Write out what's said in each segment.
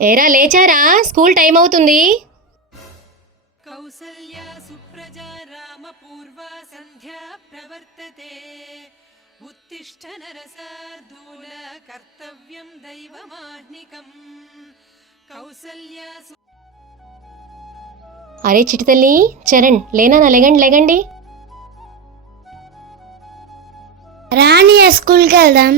ఏరా లేచారా, school time అవుతుంది. కౌసల్య సుప్రజా రామ పూర్వ సంధ్యా ప్రవర్తతే ఉత్తిష్ట నరసార్దూల కర్తవ్యం దైవమాహ్నికం కౌసల్య. అరే చిటితల్లి, చరణ్ లేనా? లెగండి లెగండి. రాని స్కూల్కి వెళ్దాం.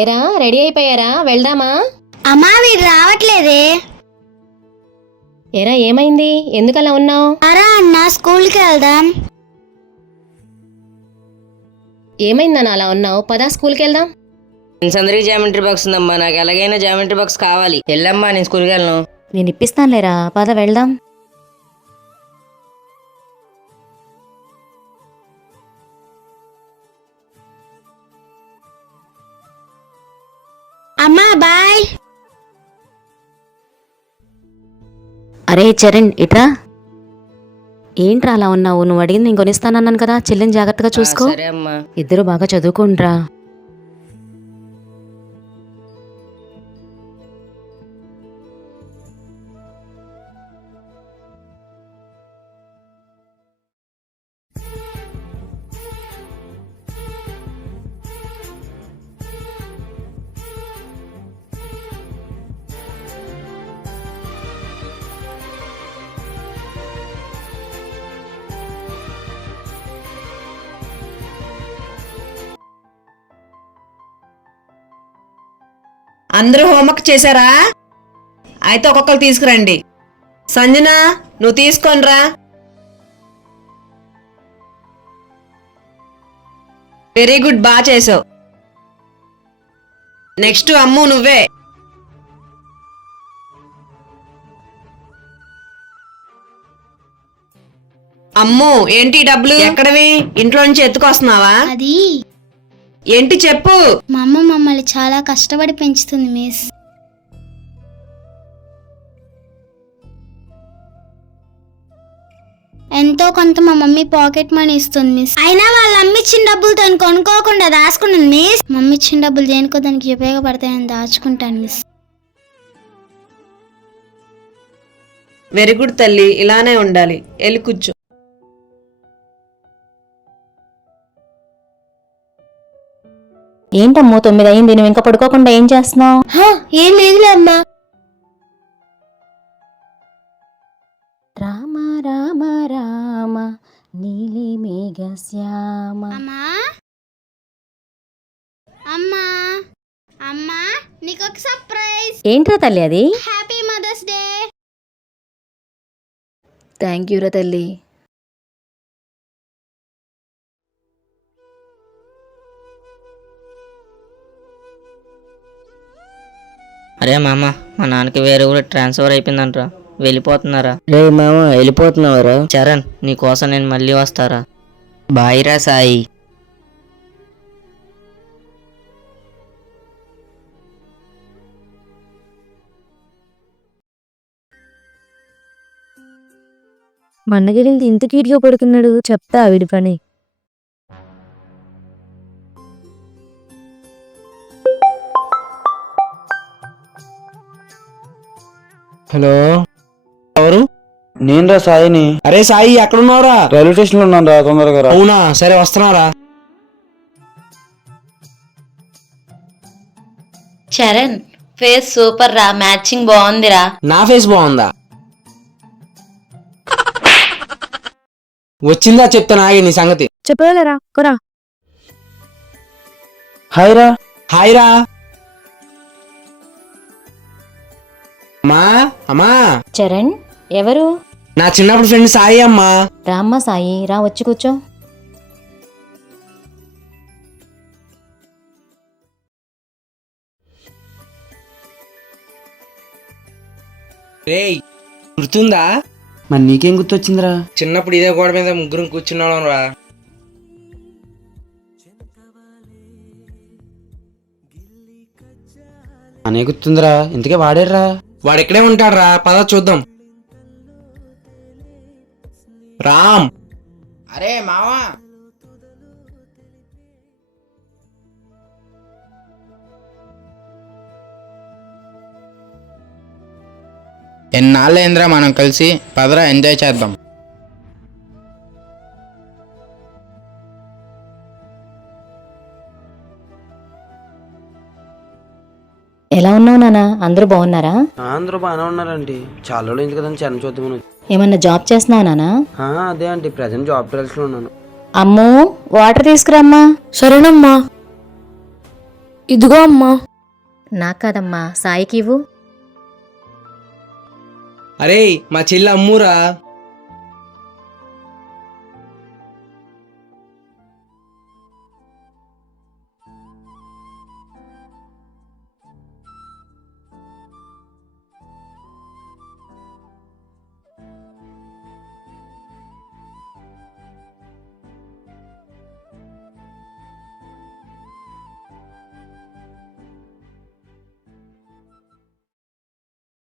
ఏరా రెడీ అయిపోయారా, వెళ్దామా? అమ్మా వీడు రావట్లేదే. ఏరా ఏమైంది, ఎందుకలా ఉన్నావు? అరా అన్న స్కూల్కి వెళ్దాం. ఏమైందన్నా అలా ఉన్నావు? పదా స్కూల్కి వెళ్దాం. అందరికి జామెట్రీ బాక్స్ ఉందమ్మా, నాకు ఎలాగైనా జామెట్రీ బాక్స్ కావాలి. వెళ్ళమ్మా, నేను స్కూల్కి వెళ్ళను. నేను ఇప్పిస్తానులేరా, పద వెళ్దాం. అమ్మా బాయ్. అరే చరణ్ ఇట్రా. ఏంట్రా అలా ఉన్నావు? నువ్వు అడిగింది నేను కొనిస్తానన్నాను కదా, చెల్లిని జాగ్రత్తగా చూసుకో. సరే అమ్మా. ఇద్దరు బాగా చదువుకుంట్రా. అందరూ హోంవర్క్ చేశారా? అయితే ఒక్కొక్కరు తీసుకురండి. సంజన, నువ్వు తీసుకొనిరా. వెరీ గుడ్, బాగా చేసావు. నెక్స్ట్ అమ్ము, నువ్వే. అమ్ము, ఏంటి డబ్బులు ఎక్కడవి? ఇంట్లో నుంచి ఎత్తుకొస్తున్నావా? అది ఏంటి చెప్పు. మా అమ్మ మమ్మల్ని చాలా కష్టపడి పెంచుతుంది మిస్. ఎంతో కొంత మా మమ్మీ పాకెట్ మనీ ఇస్తుంది మిస్. అయినా వాళ్ళు అమ్మిచ్చిన డబ్బులతో కొనుక్కోకుండా దాచుకున్నాను మిస్. మమ్మీ ఇచ్చిన డబ్బులు దేనికో దానికి ఉపయోగపడతాయని దాచుకుంటాను మిస్. వెరీ గుడ్ తల్లి, ఇలానే ఉండాలి. వెళ్ళి కూర్చో. ఏంటమ్మో 9 అయింది, నువ్వు ఇంకా పడుకోకుండా ఏం చేస్తున్నావు? ఏం లేదులే అమ్మా. రామ రామ రామ నీలి మేఘ శ్యామ. అమ్మా అమ్మా అమ్మా, నీకొక సర్ప్రైజ్. ఏంట్రా తల్లి అది? Happy mother's day. Thank you రా తల్లి. అరే మామ, మా నాన్నకి వేరే ఊరు ట్రాన్స్ఫర్ అయిపోయిందంటరా, వెళ్ళిపోతున్నారా? రే మామ, వెళ్ళిపోతున్నావరా? చరణ్, నీకోసం నేను మళ్ళీ వస్తారా. బాయ్ రా సాయి. మన్నగిరి ఇంత కీటుగా పడుకున్నాడు, చెప్తా వీడి పని. హలో, ఎవరు? నేనురా సాయిని. అరే సాయి, ఎక్కడున్నావురా? రైల్వే స్టేషన్ లో ఉన్నాను రా, తొందరగా రా. అవునా, సరే వస్తున్నారా. చరణ్ ఫేస్ సూపర్ రా, మ్యాచింగ్ బాగుందిరా. నా ఫేస్ బాగుందా? వచ్చిందా చెప్తాను, ఆగి నీ సంగతి. చెప్పలేరా కొరా. హాయ్ రా. హాయ్ రా. అమ్మా అమ్మా. చరణ్ ఎవరు? నా చిన్నప్పుడు ఫ్రెండ్ సాయి అమ్మా. రామ్మ సాయి, రా వచ్చి కూర్చో. రేయ్, గుర్తుందా? మరి నీకేం గుర్తొచ్చిందిరా? చిన్నప్పుడు ఇదే గోడ మీద ముగ్గురం కూర్చున్నాం రా. అనే గుర్తుందిరా, ఇంతకే వాడేరా? వాడు ఇక్కడే ఉంటాడు రా, పద చూద్దాం. రామ్. అరే మావా, ఎన్నాళ్ళేంద్రా మనం కలిసి, పదరా ఎంజాయ్ చేద్దాం. ఎలా ఉన్నావు నాన్న? అందరూ బాగున్నారా? అందరూ బాగానే ఉన్నారండి. చాలా రోజులు ఎందుకు కదండి చరణ్ చూద్దామని. ఏమన్నా జాబ్ చేస్తున్నావు నాన్న? అదే అండి, ప్రజెంట్ జాబ్ ట్రయల్స్ లో ఉన్నాను. అమ్మో, వాటర్ తీసుకురమ్మా. సరేనమ్మా. ఇదిగో అమ్మా. నాకు కాదమ్మా, సాయికి ఇవ్వు. అరే మా చెల్లి అమ్మురా.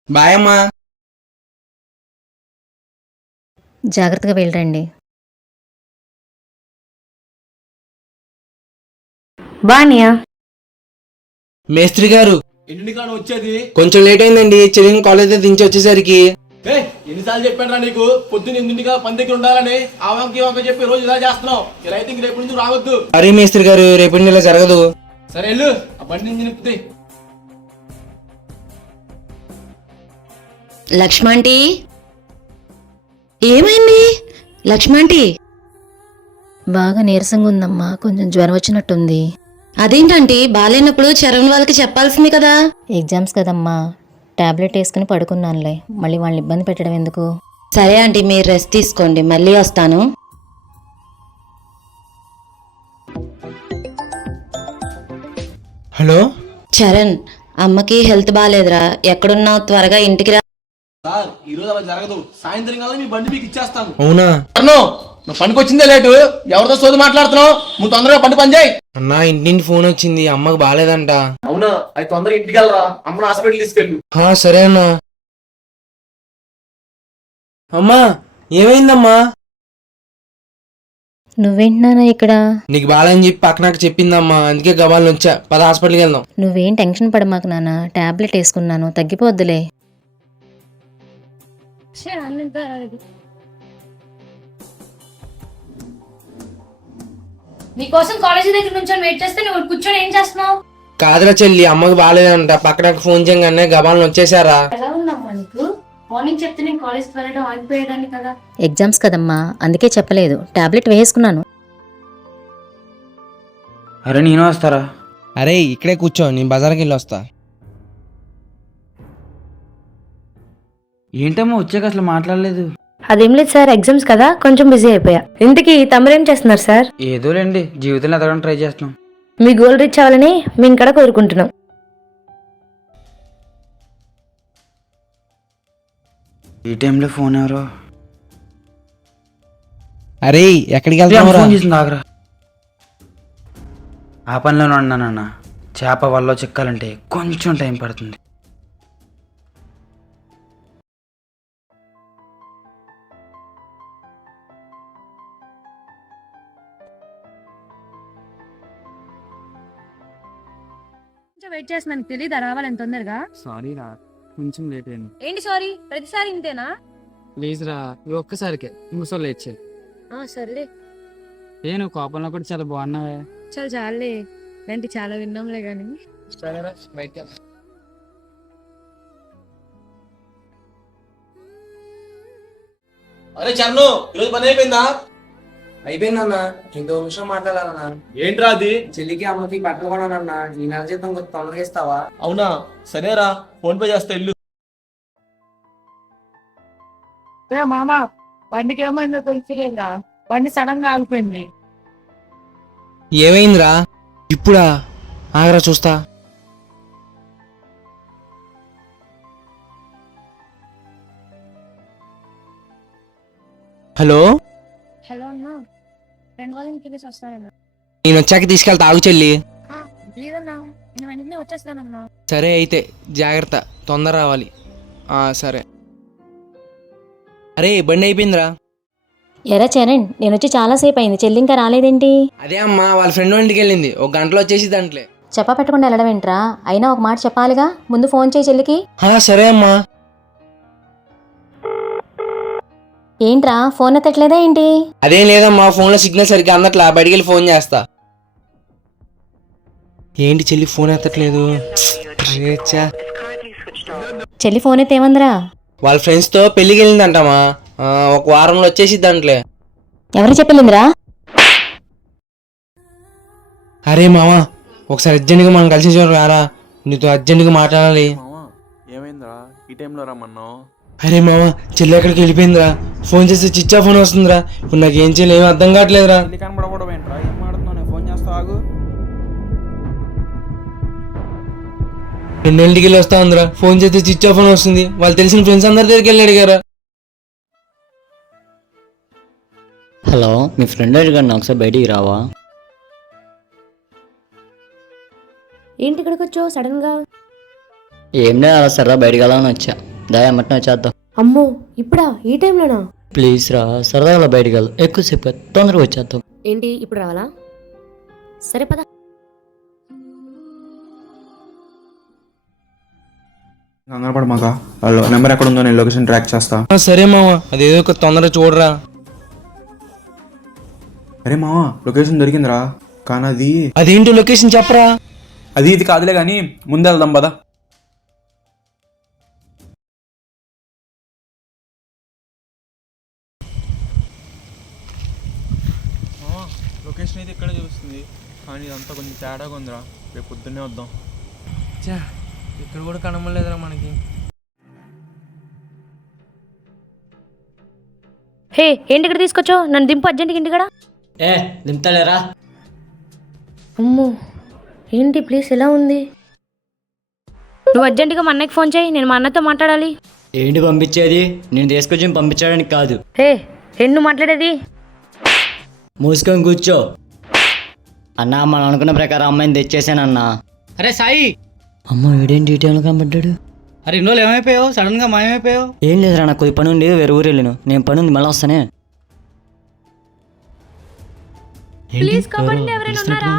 బాయ్ అమ్మా. జాగ్రత్తగా వెళ్ళండి. బానియా. మేస్త్రి గారు ఎన్నికాను వచ్చేది? కొంచెం లేట్ అయిందండి, చెల్లిని కాలేజ్ దించి వచ్చేసరికి. ఎన్నిసార్లు చెప్పాను నీకు పొద్దున్న 8 పని దగ్గర ఉండాలని? ఆ వంక చెప్పి రోజు ఇలా చేస్తున్నావు. ఇలా అయితే ఇంక రేపు నుంచి రావద్దు. అరే మేస్త్రి గారు, రేపు ఇలా జరగదు. సరే వెళ్ళు, ఆ బండి నింపుతాయి. లక్ష్మాంటి, ఏమైంది లక్ష్మాంటి? బాగా నీరసంగా ఉందమ్మా, కొంచెం జ్వరం వచ్చినట్టుంది. అదేంటంటే బాలేనప్పుడు చరణ్ వాళ్ళకి చెప్పాల్సింది కదా. ఎగ్జామ్స్ కదమ్మా, టాబ్లెట్ వేసుకుని పడుకున్నానులే, మళ్ళీ వాళ్ళని ఇబ్బంది పెట్టడం ఎందుకు. సరే ఆంటీ, మీరు రెస్ట్ తీసుకోండి, మళ్ళీ వస్తాను. హలో చరణ్, అమ్మకి హెల్త్ బాగాలేదురా, ఎక్కడున్నావు? త్వరగా ఇంటికి రా. సార్ ఈ రోజు అలా జరగదు. సాయంత్రం కల్లా మీ బండి మీకు ఇచ్చేస్తాను. అవునా? నువ్వు పనికి వచ్చిందే లేటు, ఎవరితో సోది మాట్లాడుతున్నావు? నువ్వు తొందరగా పని చేయి. అన్నా, ఇంటింటి ఫోన్ వచ్చింది, అమ్మకు బాగాలేదంట. అవునా? అది తొందరగా ఇంటికి వెళ్ళరా, అమ్మను హాస్పిటల్ తీసుకెళ్ళు. సరే అన్నా. అమ్మా, ఏమైందమ్మా? నువ్వేంటి నాన్న ఇక్కడ? నీకు బాగాలని చెప్పి పక్కనకు చెప్పిందమ్మా, అందుకే గబాలను వచ్చా. పద హాస్పిటల్కి వెళ్దాం. నువ్వేం టెన్షన్ పడమాకు నాన్న, టాబ్లెట్ వేసుకున్నాను, తగ్గిపోద్దులే. నీకోసం కాలేజీ దగ్గర నుంచి వెయిట్ చేస్తే నువ్వు కూర్చొని ఏం చేస్తున్నావు? కాదురా చెల్లి, అమ్మకు బాగాలేదంట, పక్కనకు ఫోన్ చేయగానే గబాలను వచ్చేసారా. ఎలా ఉందమ్మా నీకు? మార్నింగ్ చెప్తే నేను కాలేజ్కి వెళ్ళడం ఆగిపోయేదాన్ని కదా. ఎగ్జామ్స్ కదమ్మా, అందుకే చెప్పలేదు, టాబ్లెట్ వేసుకున్నాను. అరే నేను వస్తారా? అరే ఇక్కడే కూర్చో, నేను బజార్కి వెళ్ళి వస్తా. ఏంటమ్మా వచ్చాక అసలు మాట్లాడలేదు? అదేం లేదు సార్, ఎగ్జామ్స్ కదా, కొంచెం బిజీ అయిపోయా. ఇంతకీ తమరేం చేస్తున్నారు సార్? ఏదోలేండి, జీవితంలో ఎదగడానికి ట్రై చేస్తున్నాం. మీ గోల్ రీచ్ అవ్వాలని మేము ఇక్కడ కోరుకుంటున్నాం. ఈ టైంలో ఫోన్ ఎవరో? అరే ఎక్కడికి వెళ్తావురా? ఫోన్ చేసింది, ఆగరా. ఆ పనిలోనే ఉన్నానన్న. చేప వల్ల చిక్కాలంటే కొంచెం టైం పడుతుంది. వెయిట్ చేస్తున్నాను, తెలీదా రావాలని తొందరగా? సారీ రా, కొంచెం లేట్ అయింది. ఏంటి సారీ? ప్రతిసారి ఇంతేనా? ప్లీజ్ రా, ఇవి ఒక్కసారికే, ఇంకోసారి లేట్ చేయి. సర్లే. నువ్వు కోపంలో కూడా చాలా బాగున్నావే. చాలా చాలే, ఇలాంటి చాలా విన్నాంలే గానీ. సరేరా, బయట. అరే చరణ్, ఈరోజు పని అయిపోయిందా? అయిపోయిందన్నా, ఇంకో విషయం మాట్లాడాలన్నా. ఏంట్రా అది? చెల్లికి అమ్మకి బట్టలు కొనాలన్నా, ఈ నెల జీతం కొంచెం తొందరగా ఇస్తావా? అవునా? సరేరా, ఫోన్ పే చేస్తా, ఇల్లు. మామ, బండికి ఏమైందో తెలిసిలేదా? బండి సడన్ గా ఆగిపోయింది. ఏమైందిరా? ఇప్పుడా? ఆగరా చూస్తా. హలో, హలో అన్నా, ఫ్రెండ్ వాళ్ళ ఇంటికి వెళ్ళేసి వస్తానన్నా. నేను వచ్చాక తీసుకెళ్తా, ఆగు చెల్లి. లేదన్నా, నేను వెంటనే వచ్చేస్తానన్నా. సరే అయితే జాగ్రత్త, తొందర రావాలి. సరే. అరే బండి అయిపోయిందిరా. ఎరా చరణ్, నేను వచ్చి చాలాసేపు అయింది, చెల్లి ఇంకా రాలేదేంటి? అదే అమ్మా, వాళ్ళ ఫ్రెండ్ వాళ్ళ ఇంటికి వెళ్ళింది, ఒక గంటలో వచ్చేసి దాంట్లో. చెప్పా పెట్టకుండా వెళ్ళడం ఏంట్రా? అయినా ఒక మాట చెప్పాలిగా, ముందు ఫోన్ చేయి చెల్లికి. సరే అమ్మా. ఏంట్రా ఫోన్ ఎత్తట్లేదా ఏంటి? అదేం లేదమ్మా, ఫోన్లో సిగ్నల్ సరిగ్గా అందట్లా, బయటికి వెళ్ళి ఫోన్ చేస్తా. ఏంటి చెల్లి ఫోన్ ఎత్తట్లేదు? రేచ్చా. చెల్లి ఫోన్ ఎత్తే ఏమందిరా? వాళ్ళ ఫ్రెండ్స్తో పెళ్ళికి వెళ్ళిందంటమ్మా, ఒక వారంలో వచ్చేసిద్దంట్లే. ఎవరు చెప్పలేందిరా? అరే మామా, ఒకసారి అర్జెంట్గా మనం కలిసి చూడరు రారా, నీతో అర్జెంట్గా మాట్లాడాలి. ఏమైందిరా ఈ టైంలో రమ్మన్నావు? అరే మామా, చెల్లి ఎక్కడికి వెళ్ళిపోయిందిరా, ఫోన్ చేస్తే స్విచ్ ఆఫ్ ఫోన్ వస్తుందిరా, ఇప్పుడు నాకు ఏం చేయాలి ఏమీ అర్థం కావట్లేదురా. కనబడకూడదు ఏంట్రా, ఏం మాడుతున్నావు? నేను ఫోన్ చేస్తా, ఆగు. 2 గంటలకి వెళ్ళి వస్తా ఉందిరా, ఫోన్ చేస్తే స్విచ్ ఆఫ్ ఫోన్ వస్తుంది. వాళ్ళు తెలిసిన ఫ్రెండ్స్ అందరి దగ్గరికి వెళ్ళి అడిగారా. హలో, మీ ఫ్రెండ్ అడిగాను ఒకసారి బయటికి రావా? ఏంటి ఇక్కడికి వచ్చావు సడన్ గా? ఏం లేదు, అలా సరదా బయటికి వెళ్ళాలని వచ్చా. దయమ్మటనే వచ్చేద్దాం. అమ్మో ఇప్పుడా? ఈ టైంలోనా? ప్లీజ్ రా, సరదాగా అలా బయటికి వెళ్ళు, ఎక్కువసేపు తొందరగా వచ్చేద్దాం. ఏంటి ఇప్పుడు రావాలా? సరే పద. కంగారు పడు మాక, వాళ్ళు నెంబర్ ఎక్కడ ఉందో నేను లొకేషన్ ట్రాక్ చేస్తా. సరే మామ, అదేదో ఒక తొందరగా చూడరా. అరే మావా, లొకేషన్ దొరికిందిరా, కానీ అది అదేంటి లొకేషన్ చెప్పరా. అది ఇది కాదులే కానీ ముందే వెళ్దాం పదా. లొకేషన్ అయితే ఇక్కడ చూపిస్తుంది, కానీ ఇదంతా కొంచెం తేడాగా ఉందిరా, రేపు పొద్దున్నే వద్దాం. ఇక్కడ కూడా కనబడలేదురా మనకి. హే ఏంటి ఇక్కడ తీసుకొచ్చావు? నన్ను దింపు అర్జెంట్గా ఇంటికడా. ఏ దింపుతాలేరా? అమ్మో ఏంటి ప్లీజ్ ఎలా ఉంది? నువ్వు అర్జెంటుగా మా అన్నకి ఫోన్ చేయి, నేను మా అన్నతో మాట్లాడాలి. ఏంటి పంపించేది? నేను తీసుకొచ్చి పంపించడానికి కాదు. హే ఏంటి నువ్వు మాట్లాడేది? మూసుకొని కూర్చో. అన్నా, మనం అనుకున్న ప్రకారం అమ్మాయిని తెచ్చేసానన్నా. అరే సాయి, అమ్మ వీడేంటి డీటెయిల్ కనబడ్డాడు? అరే ఇన్నో ఏమైపోయావు? సడన్ గా మాయమైపోయావు. ఏం లేదురా, నాకు కొద్ది పని ఉండి వేరే ఊరు వెళ్ళాను. నేను పని ఉంది, మళ్ళీ వస్తానే. ప్లీజ్ కాపాడండి, ఎవరైనా ఉన్నారా?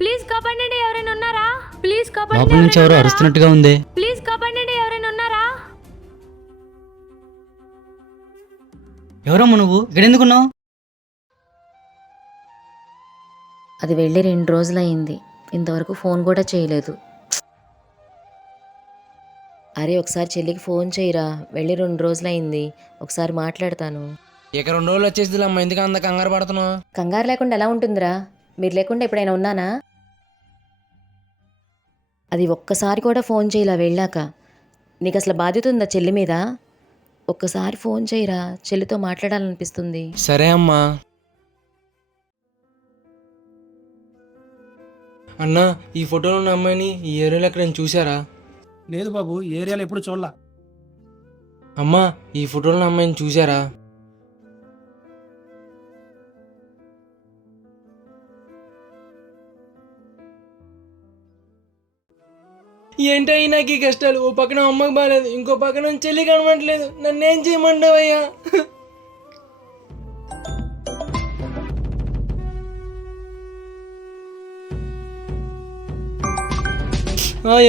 ప్లీజ్ కాపాడండి, ఎవరైనా ఉన్నారా? ప్లీజ్ కాపాడండి, లోపల నుంచి ఎవరో అరుస్తున్నట్టుగా ఉంది. ప్లీజ్ కాపాడండి, ఎవరైనా ఉన్నారా? ఎవరమ్మా నువ్వు? ఇక్కడ ఎందుకున్నావు? అది వెళ్ళి 2 రోజులయ్యింది, ఇంతవరకు ఫోన్ కూడా చేయలేదు. అరే ఒకసారి చెల్లికి ఫోన్ చేయరా, వెళ్ళి 2 రోజులయ్యింది, ఒకసారి మాట్లాడతాను. ఇక 2 రోజులు వచ్చేసి అమ్మ, ఎందుకు అంత కంగారు పడుతున్నావు? కంగారు లేకుండా ఎలా ఉంటుందిరా? మీరు లేకుండా ఎప్పుడైనా ఉన్నానా? అది ఒక్కసారి కూడా ఫోన్ చేయలా వెళ్ళాక. నీకు అసలు బాధ్యత ఉందా చెల్లి మీద? ఒక్కసారి ఫోన్ చేయరా, చెల్లితో మాట్లాడాలనిపిస్తుంది. సరే అమ్మా. అన్నా, ఈ ఫోటోలో ఉన్న అమ్మాయిని ఈ ఏరియాలో ఎక్కడైనా చూసారా? లేదు బాబు, ఏరియాలో ఎప్పుడు చూడలా. అమ్మా, ఈ ఫోటోలో ఉన్న అమ్మాయిని చూసారా? ఏంటయ్యి నాకు ఈ కష్టాలు? ఓ పక్కన అమ్మకి బాగాలేదు, ఇంకో పక్కన చెల్లి కనబడలేదు, నన్నేం చేయమంటావయ్యా?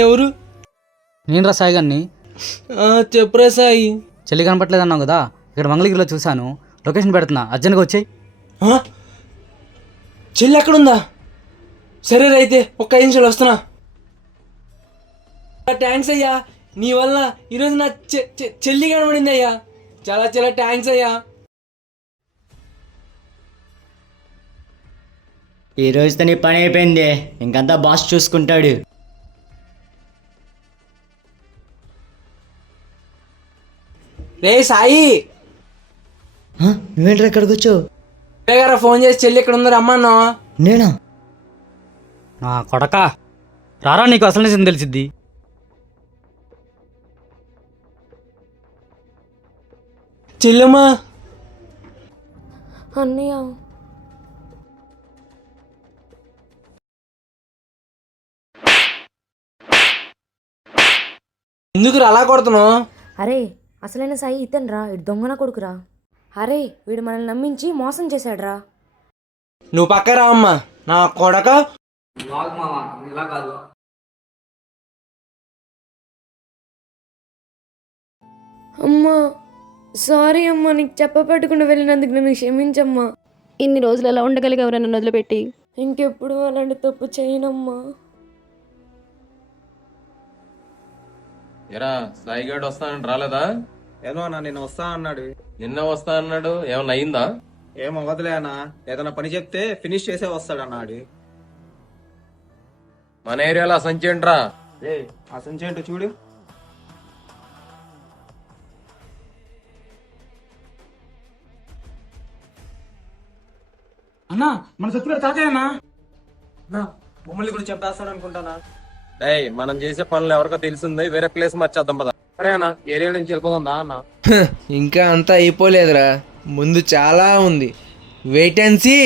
ఎవరు? నేను రా సాయి గారిని. చెప్పురా సాయి. చెల్లి కనపట్లేదు అన్నావు కదా, ఇక్కడ మంగళగిరిలో చూశాను, లొకేషన్ పెడుతున్నా, అర్జెంట్గా వచ్చాయి. చెల్లి ఎక్కడుందా? సరే అయితే ఒక్క 5 నిమిషాలు వస్తున్నా. థ్యాంక్స్ అయ్యా, నీ వల్ల ఈరోజు నా చెల్లి కనబడింది అయ్యా, చాలా చాలా థ్యాంక్స్ అయ్యా. ఈ రోజుతో నీ పని అయిపోయింది, ఇంకంతా బాస్ చూసుకుంటాడు. రే సాయి, నువ్వేంట్రా ఇక్కడికి వచ్చావు? గారా ఫోన్ చేసి చెల్లి ఇక్కడ ఉందో రమ్మన్నా. నేనా? నా కొడక రారా, నీకు అసలు నిజం తెలిసిద్ది. చెల్లెమ్మా. అన్నయ్య ఎందుకు అలా కొడుతున్నావు? అరే అసలైన సాయి ఇతను రా, ఇటు దొంగన కొడుకురా. అరే వీడు మనల్ని నమ్మించి మోసం చేశాడురా. నువ్వు పక్క రా అమ్మా, నా కొడక. అమ్మా సారీ అమ్మా, నీకు చెప్పబెట్టకుండా వెళ్ళినందుకు నన్ను క్షమించమ్మా. ఇన్ని రోజులు ఎలా ఉండగలిగావురా నన్ను వదిలిపెట్టి? ఇంకెప్పుడు అలాంటి తప్పు చేయనమ్మా. ఎరా సాయిగాడు వస్తానని రాలేదా? ఏమో అన్న నేను వస్తా అన్నాడు. నిన్న వస్తా అన్నాడు, ఏమన్నా అయిందా? ఏం అవ్వదులే అన్న, ఏదైనా పని చెప్తే ఫినిష్ చేసే వస్తాడు అన్నాడు. మన ఏరియాలో సంచేంట్రా. ఆ సంచి ఏంటో చూడు. అన్నా మన సత్యగారు తాతయ్య అన్నా. మమ్మల్ని కూడా చెప్పేస్తాడు అనుకుంటానా? ఏయ్ మనం చేసే పనులు ఎవరికో తెలిసింది, వేరే ప్లేస్ మార్చేద్దాం పద. సరే అన్న, ఏరియా నుంచి వెళ్ళిపోతుందా అన్న? ఇంకా అంతా అయిపోలేదురా, ముందు చాలా ఉంది. Wait and see.